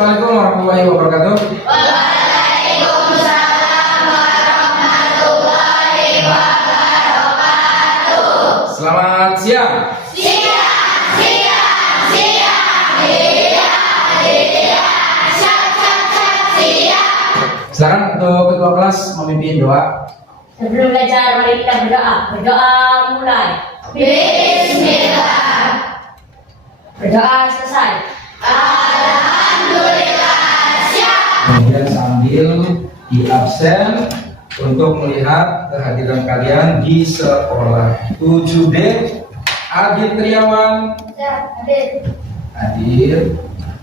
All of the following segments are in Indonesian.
Assalamualaikum warahmatullahi wabarakatuh. Waalaikumsalam warahmatullahi wabarakatuh. Selamat siang. Siang. Iya. Siap. Silakan untuk ketua kelas memimpin doa. Sebelum belajar, mari kita berdoa. Berdoa mulai. Bismillah. Berdoa selesai. Alhamdulillah. Siap. Kemudian sambil di absen untuk melihat kehadiran kalian di sekolah. 7D Adit Triawan, hadir.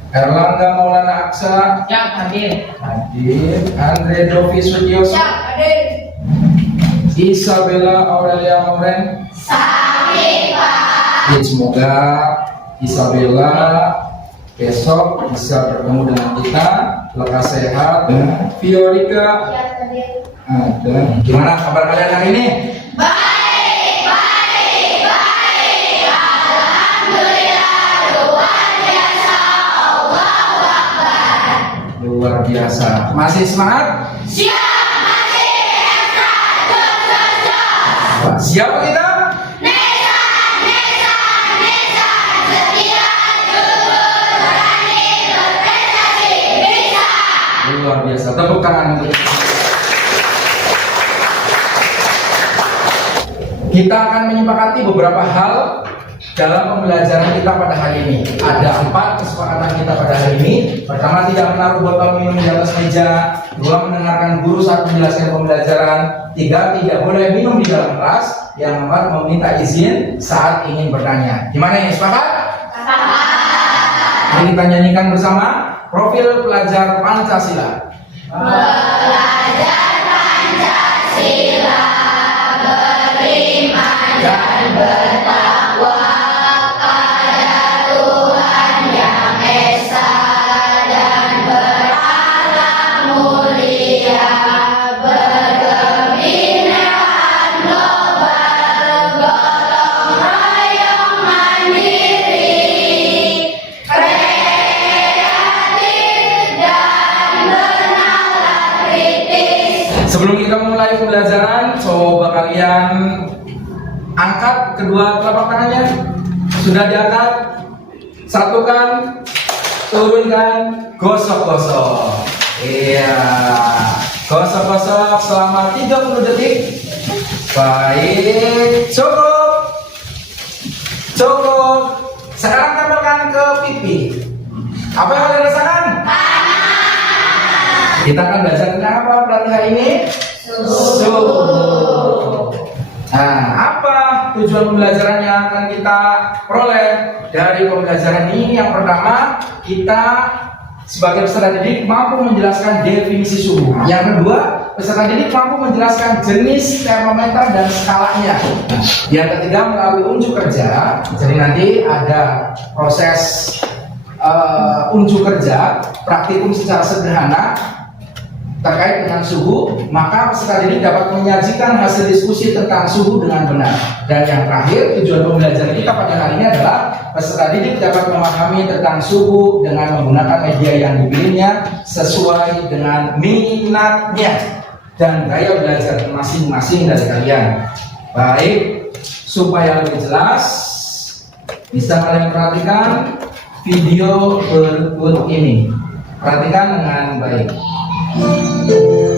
Erlangga Maulana Aksa, Siap, hadir. hadir. Andre Dovi Sutioso, hadir. Isabella Aurelia Moren. Sami Pak. Ya, semoga Isabella besok bisa bertemu dengan kita, lekas sehat. Fiorika ada. Gimana kabar kalian hari ini? Baik. Alhamdulillah. Luar biasa. Allahu Akbar. Luar biasa. Masih semangat? Siap. Masih ekstra. Jos. Siap kita? Nesa. Setia, jujur, berani, berprestasi, bisa. Luar biasa. Tepuk tangan untuk kita akan menyepakati beberapa hal dalam pembelajaran kita pada hari ini. Ada 4 kesepakatan kita pada hari ini. Pertama, tidak menaruh botol minum di atas meja. 2, mendengarkan guru saat menjelaskan pembelajaran. 3, tidak boleh minum di dalam kelas. Yang 4, meminta izin saat ingin bertanya. Gimana ini, sepakat? Mari kita nyanyikan bersama profil pelajar Pancasila. Belajar Pancasila, beriman dan bertakwa pada Tuhan Yang Esa dan berakhlak mulia, berkebinekaan global, gotong royong mandiri, kreatif dan bernalar kritis. Sebelum kita mulai pembelajaran, coba kalian angkat kedua telapak tangannya. Sudah diangkat? Satukan, turunkan, gosok-gosok. Iya, gosok-gosok selama 30 detik. Baik, cukup. Sekarang tempelkan ke pipi. Apa yang kalian rasakan? Kita akan belajar tentang apa pelatihan hari ini? Suhu. Nah, apa tujuan pembelajaran yang akan kita peroleh dari pembelajaran ini? Yang pertama, kita sebagai peserta didik mampu menjelaskan definisi suhu. Yang kedua, peserta didik mampu menjelaskan jenis termometer dan skalanya. Yang ketiga, melalui unjuk kerja. Jadi nanti ada proses unjuk kerja, praktikum secara sederhana terkait dengan suhu, maka peserta didik dapat menyajikan hasil diskusi tentang suhu dengan benar. Dan yang terakhir, tujuan pembelajaran kita pada hari ini adalah peserta didik dapat memahami tentang suhu dengan menggunakan media yang dipilihnya sesuai dengan minatnya dan gaya belajar masing-masing dari kalian. Baik, supaya lebih jelas, bisa kalian perhatikan video berikut ini. Perhatikan dengan baik.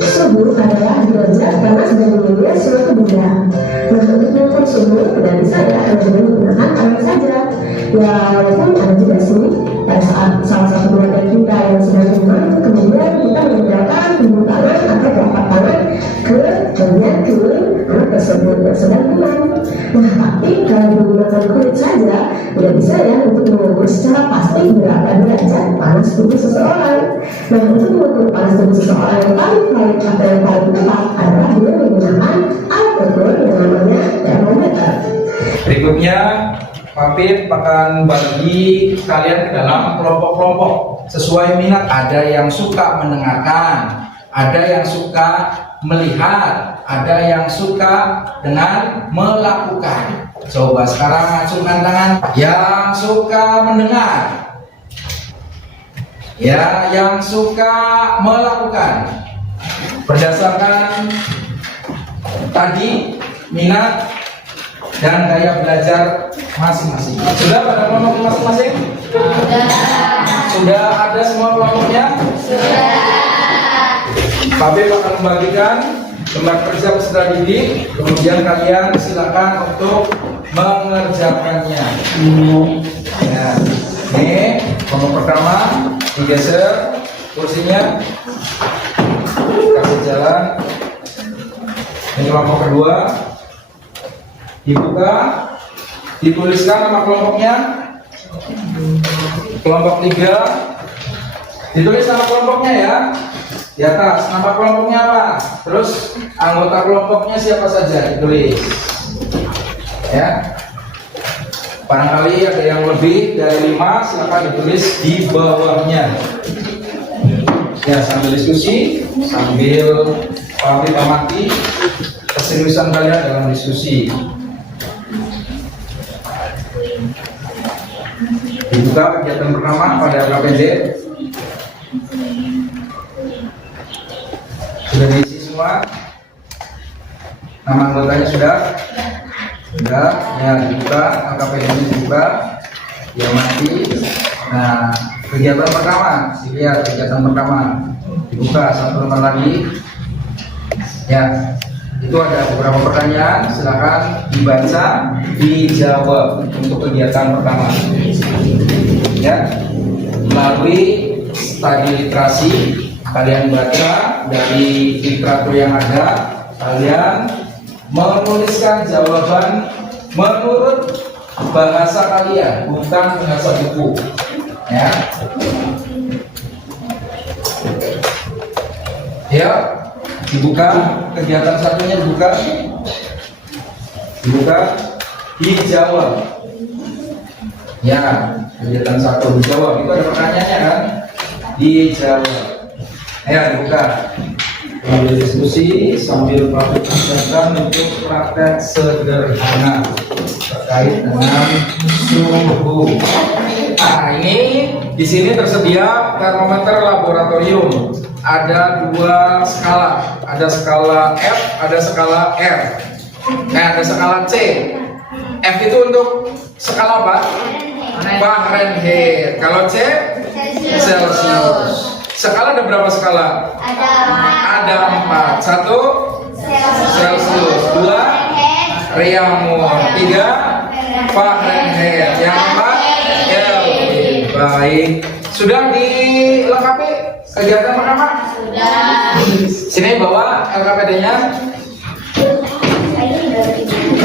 Suhu adalah derajat panas dan dinginnya suatu benda. Nah, untuk mengukur suhu tidak bisa ya hanya menggunakan tangan saja. Ya, walaupun ada juga sih pada saat salah satu keluarga kita yang sedang demam, kemudian kita menggunakan tubuh tangan atau telapak tangan ke bagian kulit anak tersebut yang sedang demam. Nah, tapi kalau menggunakan kulit saja tidak bisa ya untuk mengukur secara pasti berapa derajat panas tubuh seseorang. Nah, untuk mengukur panas tubuh seseorang yang paling baik atau yang paling tepat adalah dengan menggunakan alat ukur yang namanya termometer. Berikutnya, Papit akan bagi kalian ke dalam kelompok-kelompok sesuai minat. Ada yang suka mendengarkan, ada yang suka melihat, ada yang suka dengan melakukan. Coba sekarang acungkan tangan yang suka mendengar. Ya, yang suka melakukan berdasarkan tadi minat dan gaya belajar masing-masing. Sudah pada kelompok masing-masing? Sudah ada semua kelompoknya? Pak Beb akan membagikan lembar kerja peserta didik, kemudian kalian silakan untuk mengerjakannya. Ya, ini kelompok pertama digeser kursinya, kasih jalan. Ini kelompok kedua, dibuka, dituliskan nama kelompoknya. Kelompok 3 ditulis nama kelompoknya ya, di atas nama kelompoknya apa, terus anggota kelompoknya siapa saja ditulis ya. Barangkali ada yang lebih dari 5, silakan ditulis di bawahnya ya, sambil diskusi, sambil amati keseriusan kalian dalam diskusi. Dibuka kegiatan pertama pada KPD. Sudah diisi semua? Nama anggotanya sudah? Sudah, ya dibuka, KPD ini dibuka, diamati. Nah, kegiatan pertama, dilihat kegiatan pertama, dibuka satu lembar lagi. Ya, itu ada beberapa pertanyaan, silakan dibaca, dijawab untuk kegiatan pertama. Ya, melalui studi literasi, kalian baca dari literatur yang ada, kalian menuliskan jawaban menurut bahasa kalian, bukan bahasa buku. Ya, ya, dibuka kegiatan satunya, dibuka, dijawab. Ya, kegiatan 1 dijawab, itu ada pertanyaannya kan? Dijawab. Ya, dibuka. Sambil diskusi, sambil praktek untuk praktek sederhana terkait dengan suhu. Nah, ini di sini tersedia termometer laboratorium. Ada 2 skala, ada skala F, ada skala R. Ada skala C. F itu untuk skala apa? Fahrenheit. Kalau C, Celsius. Skala ada berapa skala? Ada 4. 1 Celsius, 2 Reaumur, 3 Fahrenheit, yang 4 Kelvin. Baik, sudah dilengkapi kegiatan pertama? Sudah. Sini bawa LKPD-nya.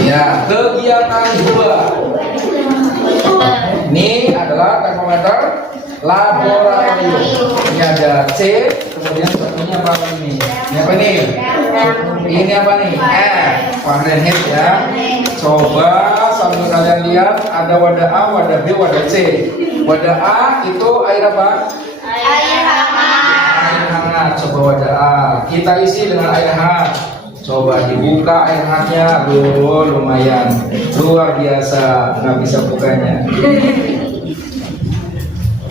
Ya, kegiatan 2. Ini adalah termometer laboratorium. Ini ada C, kemudian satunya apa ini? Ini apa nih? Ini apa nih? Fahrenheit ya. Coba sambil kalian lihat, ada wadah A, wadah B, wadah C. Wadah A itu air apa? Air hangat. Air hangat. Coba wadah A kita isi dengan air hangat. Coba dibuka air hangatnya, lumayan, luar biasa, nggak bisa bukanya.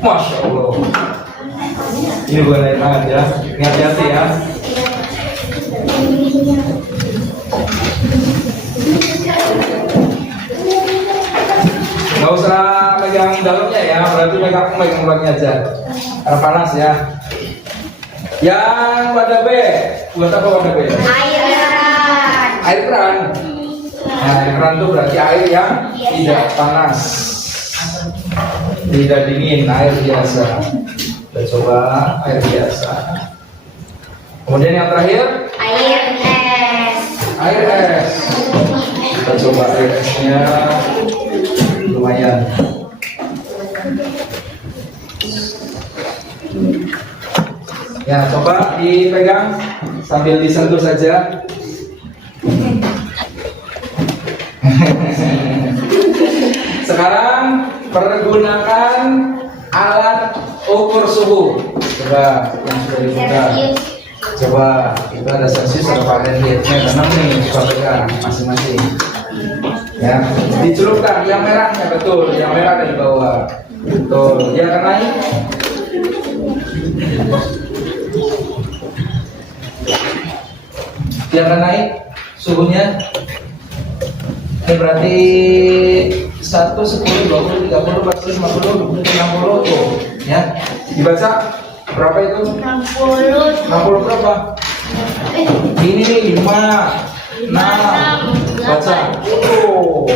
Masya Allah. Ini bukan air hangat ya, hati-hati ya. Nggak usah pegang dalamnya ya, berarti pegang luarnya aja, karena panas ya. Yang wadah B, buat apa wadah B? Air keran. Air keran. Nah, air keran itu berarti air yang tidak panas, tidak dingin, air biasa. Kita coba air biasa. Kemudian yang terakhir, Air es. air es. Kita coba air esnya, lumayan. Ya, coba dipegang sambil disentuh saja. Sekarang pergunakan alat ukur suhu. Coba yang sudah dibuka. Coba itu ada Celsius, ada Fahrenheit-nya, karena nih coba pegang masing-masing. Ya, dicelupkan yang merahnya, betul, yang merah ada di bawah. Betul, ya kan naik. Dia akan naik suhunya. Ini berarti 1, 10, 20, 30, 40, 50, 60 tuh, ya. Dibaca berapa itu? 60 berapa? Ini nih 5, 6. Baca. Oh.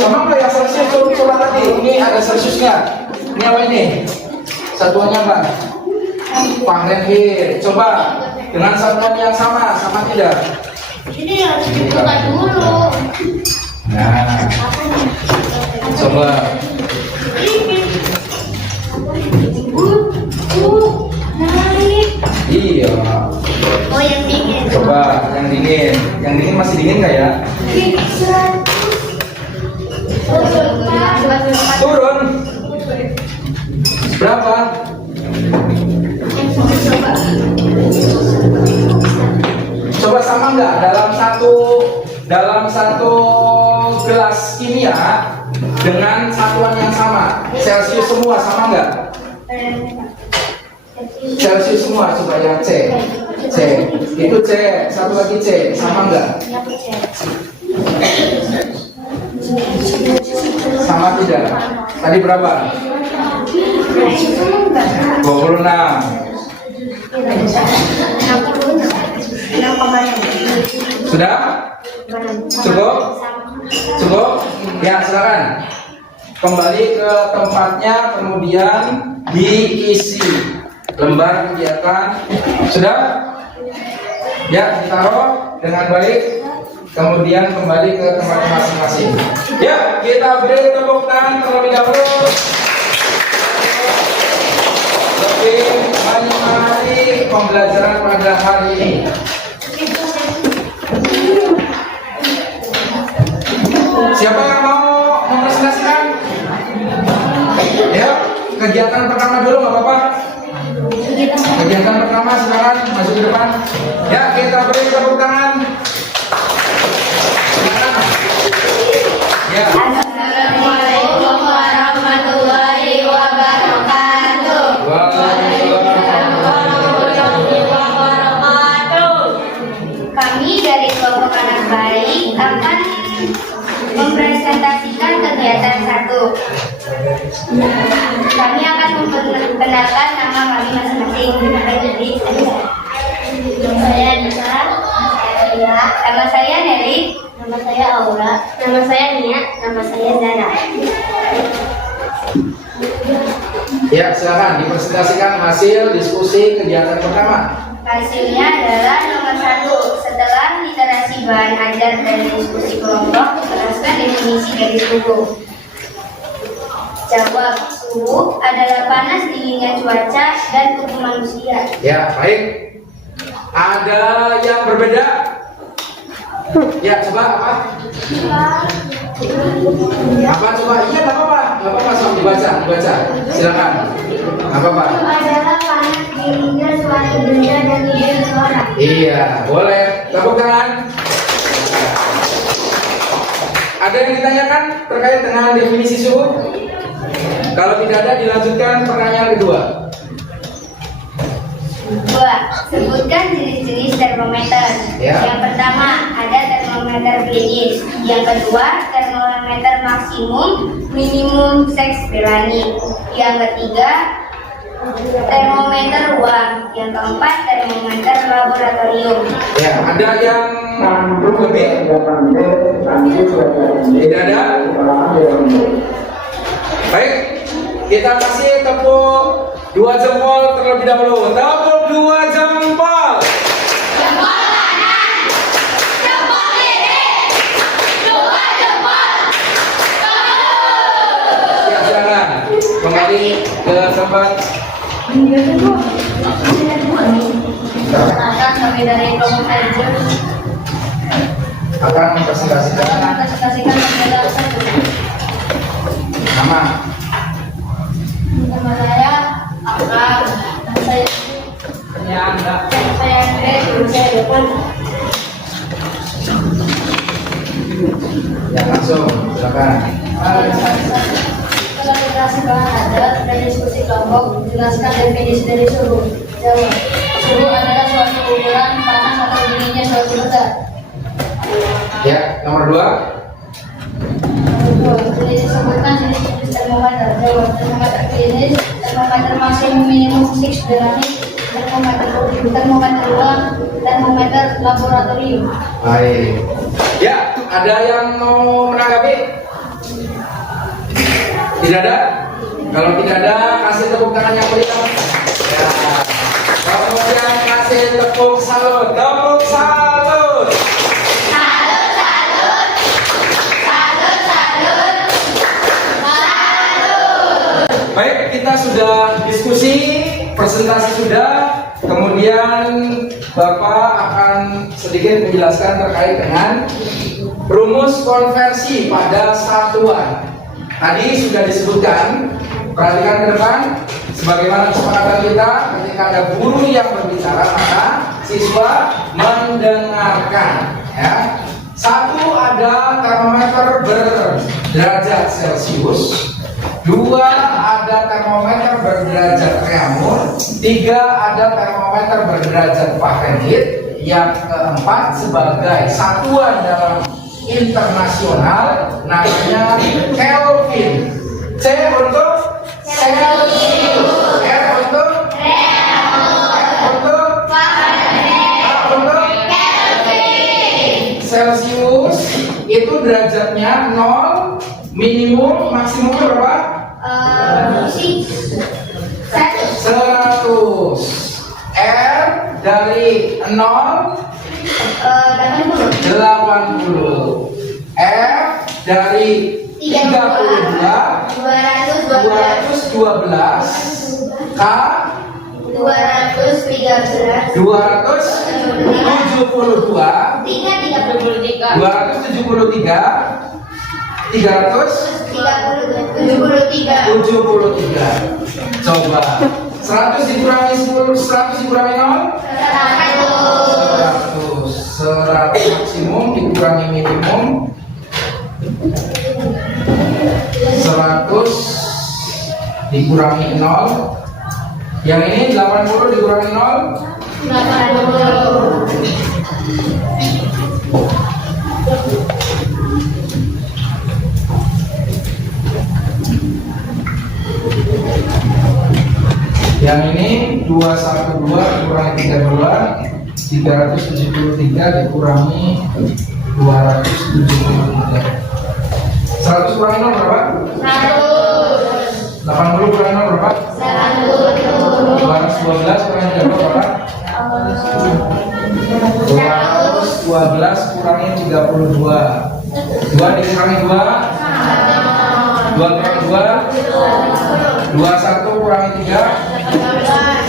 Sama nggak yang Celsius coba tadi? Ini ada Celsiusnya. Ini apa ini? Satuannya apa? Fahrenheit. Coba dengan satuan yang sama tidak? Ini harus dibuka dulu. Nah, coba. Naik. Iya. Oh, yang dingin. Coba yang dingin. Yang dingin masih dingin nggak ya? Turun. Berapa? Coba sama nggak dalam satu gelas kimia dengan satuan yang sama, Celsius semua sama nggak? Celsius semua, coba yang C itu C, satu lagi C, sama nggak? Sama tidak? Tadi berapa? 26. Sudah? Cukup? Cukup? Ya, silakan. Kembali ke tempatnya, kemudian diisi lembar kegiatan. Sudah? Ya, ditaruh dengan baik. Kemudian kembali ke tempatnya masing-masing. Ya, kita beri tepuk tangan terlebih dahulu. Lebih menyemangati pembelajaran pada hari ini. Siapa yang mau mempresentasikan? Ya, kegiatan pertama dulu nggak apa-apa. Kegiatan pertama silakan maju ke depan. Ya, kita beri tepuk tangan. Ya. Assalamualaikum warahmatullahi wabarakatuh. Kami dari kelompok anak baik akan mempresentasikan kegiatan 1. Kami akan memperkenalkan nama kami masing-masing. Saya Nisa. Nama saya Neri. Nama saya Aura. Nama saya Nia. Nama saya Zara. Ya, silakan dipresentasikan hasil diskusi kegiatan pertama. Hasilnya adalah nomor 1. Setelah literasi bahan ajar dan diskusi kelompok, jelaskan definisi dari suhu. Jawab, suhu adalah panas dinginnya cuaca dan tubuh manusia. Ya, baik. Ada yang berbeda? Ya, coba apa? Apa coba? Iya, nggak apa-apa. Nggak apa-apa, sama dibaca. Silakan. Nggak apa-apa. Suhu adalah panas dinginnya suatu benda dan tidak suara. Iya, boleh. Tepuk tangan. Ada yang ditanyakan terkait dengan definisi suhu? Kalau tidak ada, dilanjutkan pertanyaan kedua. 2. Sebutkan jenis-jenis termometer. Ya. Yang pertama ada termometer klinis. Yang kedua termometer maksimum, minimum seks belani. Yang ketiga termometer ruang. Yang keempat termometer laboratorium. Ya, ada yang lebih? Tidak ada? Baik, kita kasih tepuk 2 jempol terlebih dahulu. Tepuk 2 jempol. Jempol kanan, jempol kiri, 2 jempol. Ya, silakan kembali ke tempat. Perkenalkan kami dari kelompok ajar Akan mempresentasikan mempresentasikan kegiatan 1. nama. Nama saya Akang. Nama saya saya Andre. Saya depan. Ya, langsung silakan. Setelah kita Setelah ada diskusi kelompok, jelaskan definisi dari suhu. Jawab. Suhu adalah suatu ukuran panas atau dinginnya suatu benda. Ya, nomor 2. Disebutkan jenis termometer. Jawab. Termometer klinis, termometer maksimum minimum 6 Fahrenheit, termometer uang, termometer laboratorium. Baik. Ya, ada yang mau menanggapi? Tidak ada? Kalau tidak ada, kasih tepuk tangan yang meriah. Ya. Kemudian kasih tepuk salut. Tepuk salut. Baik, kita sudah diskusi, presentasi sudah, kemudian Bapak akan sedikit menjelaskan terkait dengan rumus konversi pada satuan. Tadi sudah disebutkan, perhatikan ke depan, sebagaimana kesepakatan kita, ketika ada guru yang berbicara, maka siswa mendengarkan. Ya. 1 ada termometer berderajat Celcius. 2 ada termometer berderajat Reaumur. 3 ada termometer berderajat Fahrenheit. Yang keempat sebagai satuan dalam internasional namanya Kelvin. C untuk Celsius. R untuk untuk Kelvin. Celsius itu derajatnya 0, minimum, maksimum berapa? 100. 100. R dari 0 80. F dari 32 212. K 213. 272. 273. 373. Coba 100 dikurangi 10, 100 dikurangi 0, 100 maksimum dikurangi minimum, 100 dikurangi 0. Yang ini 80 dikurangi 0, 80. yang ini 212 dikurangi 32, 373 dikurangi 273. 100 kurangi 0 berapa? 80 kurangi 0 berapa? 212 kurangi 32 berapa? 212 kurangi 32. 2 dikurangi 2, 2 kurangi 2, 21 kurangi 3,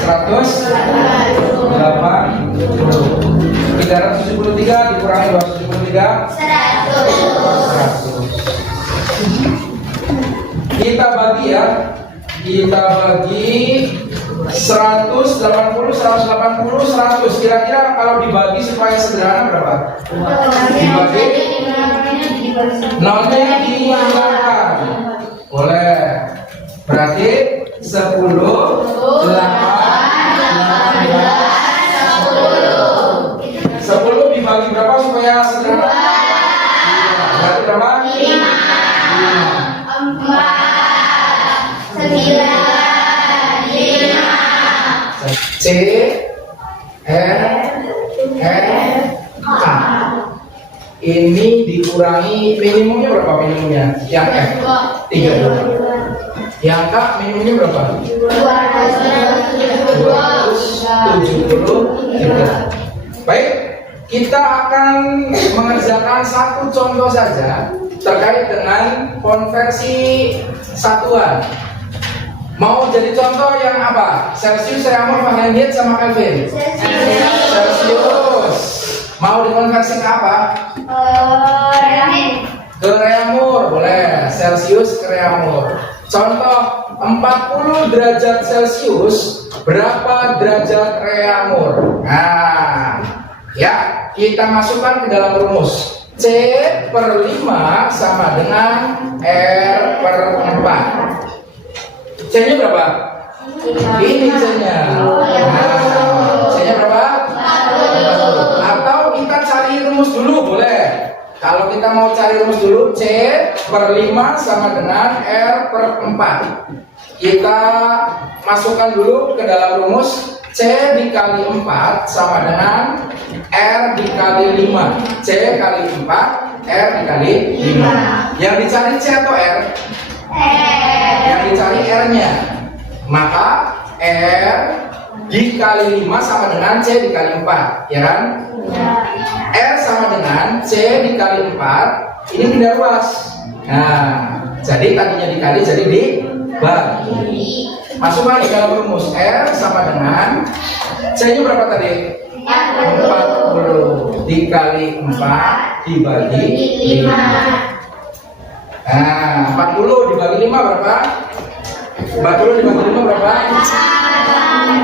180. 373 dikurangi 273, 100. Kita bagi ya. Kita bagi 180, 180, 100. Kira-kira kalau dibagi supaya sederhana berapa? Dibagi nolnya dihilangkan. Boleh. Berarti 10, 8, 10 dibagi berapa supaya sederhana? Berarti berapa? 4, 9, 5. C, R, K. Ini dikurangi minimumnya berapa minimumnya? Yang F 32. Yang K minimumnya berapa? 273. Baik, kita akan mengerjakan satu contoh saja terkait dengan konversi satuan. Mau jadi contoh yang apa? Celsius, Reaumur, Fahrenheit sama Kelvin? Celsius. Mau dikonversi ke apa? Ke Reaumur, boleh. Celsius ke Reaumur. Contoh 40 derajat Celsius, berapa derajat Reaumur? Nah, ya, kita masukkan ke dalam rumus. C per 5 sama dengan R per 4. C-nya berapa? Ini C-nya. Nah, C-nya berapa? Atau kita cari rumus dulu boleh. Kalau kita mau cari rumus dulu, C per 5 sama dengan R per 4. Kita masukkan dulu ke dalam rumus, C dikali 4 sama dengan R dikali 5. C kali 4, R dikali 5. Yang dicari C atau R? Yang dicari R-nya. Maka R dikali 5 sama dengan C dikali 4, ya kan? R sama dengan C dikali 4, ini tidak luas. Nah, jadi tadinya dikali jadi dibagi. Masukkan di dalam rumus, R sama dengan C-nya berapa tadi? 40 dikali 4 dibagi 5. Nah, 40 dibagi 5 berapa? 40 dibagi 5 berapa?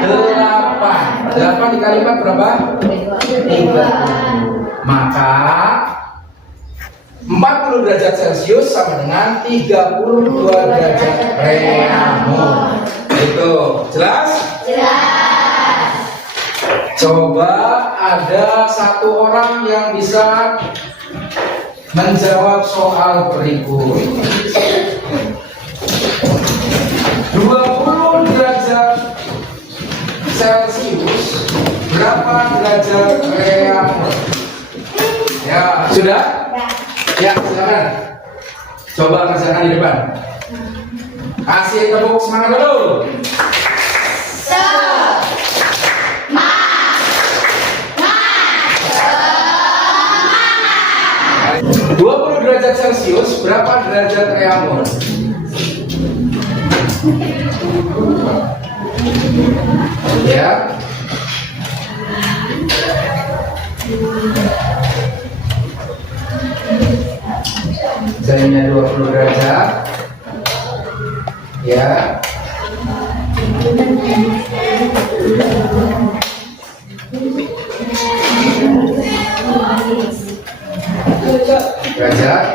8. 8 dikali 4 berapa? 30. Maka 40 derajat Celcius sama dengan 32 derajat Reaumur. Itu jelas? Jelas. Coba ada satu orang yang bisa menjawab soal berikut. 20 derajat Celcius berapa derajat Reaumur? Ya, sudah? Ya, silakan. Coba kerjakan di depan. Kasih tepuk semangat dulu. 20 derajat Celcius berapa derajat Reaumur? Ya. Jadinya 20 derajat. Ya. Derajat.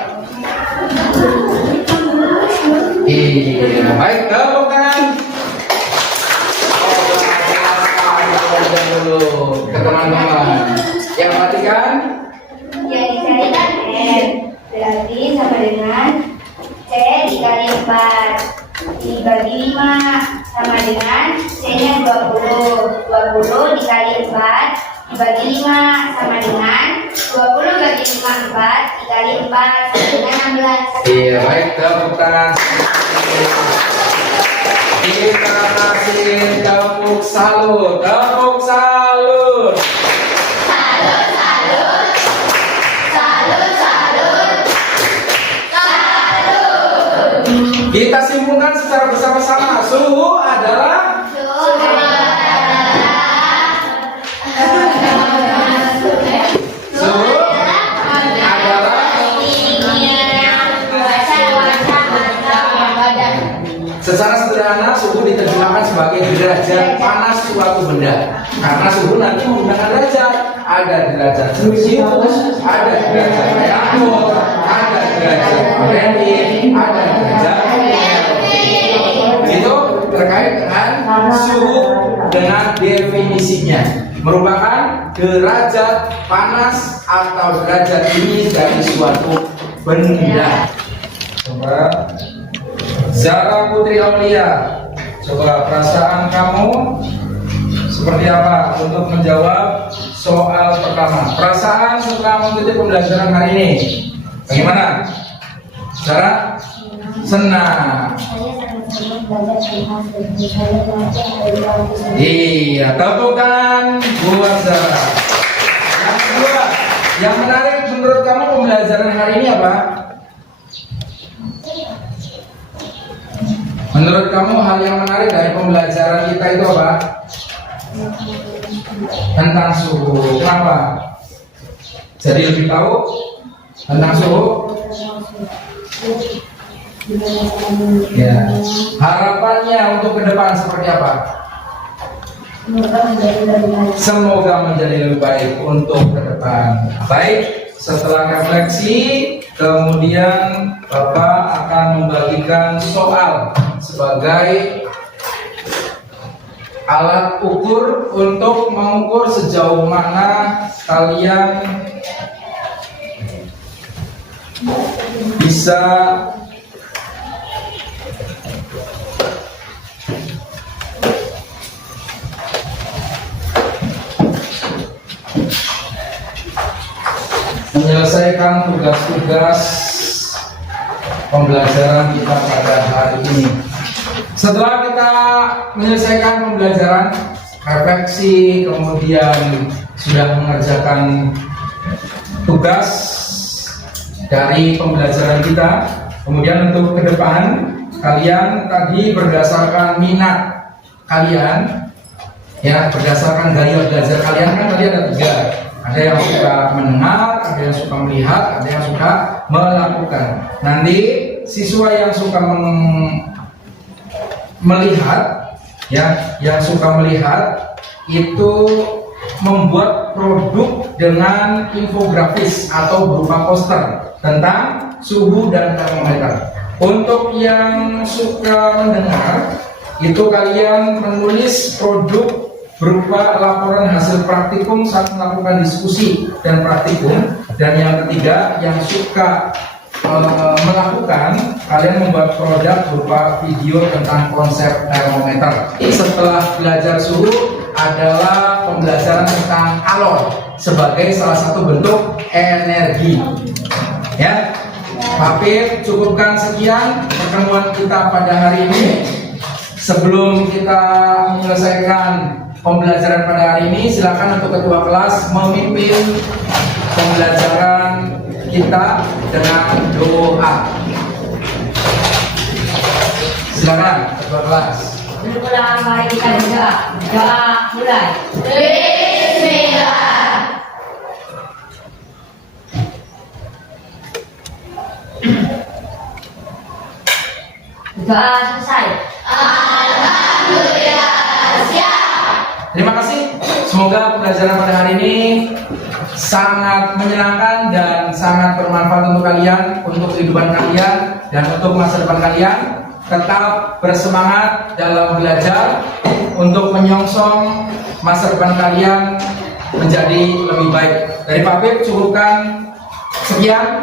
Iya, baik, tepuk tangan. Dulu ke teman-teman yang perhatikan. Yang dicarikan R berarti sama dengan C dikali 4 dibagi 5 sama dengan C-nya 20. 20 dikali 4 dibagi 5 sama dengan 20 bagi 5 4 dikali 4 sama dengan 16. Iya, baik, tepuk tangan. Kita kasih tepuk salut, tepuk salut. Salut, salut. Salut, salut. Salut. Kita simpulkan secara bersama-sama, suhu adalah secara sederhana suhu diterjemahkan sebagai derajat panas suatu benda. Karena suhu nanti menggunakan derajat. Ada derajat Celcius, ada derajat Reaumur, ada derajat Fahrenheit, ada derajat Kelvin. Itu terkait dengan suhu dengan definisinya. Merupakan derajat panas atau derajat dingin dari suatu benda. Coba Zara Putri Aulia, coba perasaan kamu seperti apa untuk menjawab soal pertama? Perasaan setelah mengikuti pembelajaran hari ini, bagaimana? Zara? Senang. Iya, tepuk tangan buat Zara. Yang kedua, yang menarik menurut kamu pembelajaran hari ini apa? Menurut kamu hal yang menarik dari pembelajaran kita itu apa? Tentang suhu. Kenapa? Jadi lebih tahu tentang suhu? Ya. Harapannya untuk ke depan seperti apa? Semoga menjadi lebih baik untuk ke depan. Baik, setelah refleksi Kemudian Bapak akan membagikan soal sebagai alat ukur untuk mengukur sejauh mana kalian bisa menyelesaikan tugas-tugas pembelajaran kita pada hari ini. Setelah kita menyelesaikan pembelajaran, refleksi, kemudian sudah mengerjakan tugas dari pembelajaran kita, kemudian untuk ke depan kalian tadi berdasarkan minat kalian, ya, berdasarkan gaya belajar kalian kan tadi ada 3. Ada yang suka mendengar, ada yang suka melihat, ada yang suka melakukan. Nanti siswa yang suka melihat, ya, yang suka melihat itu membuat produk dengan infografis atau berupa poster tentang suhu dan termometer. Untuk yang suka mendengar, itu kalian menulis produk berupa laporan hasil praktikum saat melakukan diskusi dan praktikum. Dan yang ketiga, yang suka melakukan, kalian membuat produk berupa video tentang konsep termometer. Setelah belajar suhu adalah pembelajaran tentang kalor sebagai salah satu bentuk energi. Ya, Pak Pip, cukupkan sekian pertemuan kita pada hari ini. Sebelum kita menyelesaikan pembelajaran pada hari ini, silakan untuk ketua kelas memimpin pembelajaran kita dengan doa. Silakan ketua kelas. Berpulang, mari kita berdoa. Doa mulai. Bismillah. Doa selesai. Alhamdulillah, siap. Terima kasih. Semoga pembelajaran pada hari ini sangat menyenangkan dan sangat bermanfaat untuk kalian, untuk kehidupan kalian, dan untuk masa depan kalian. Tetap bersemangat dalam belajar untuk menyongsong masa depan kalian menjadi lebih baik. Dari Pak Pip, cukupkan sekian.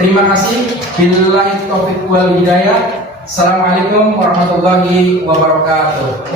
Terima kasih. Billahi taufiq wal hidayah. Assalamualaikum warahmatullahi wabarakatuh.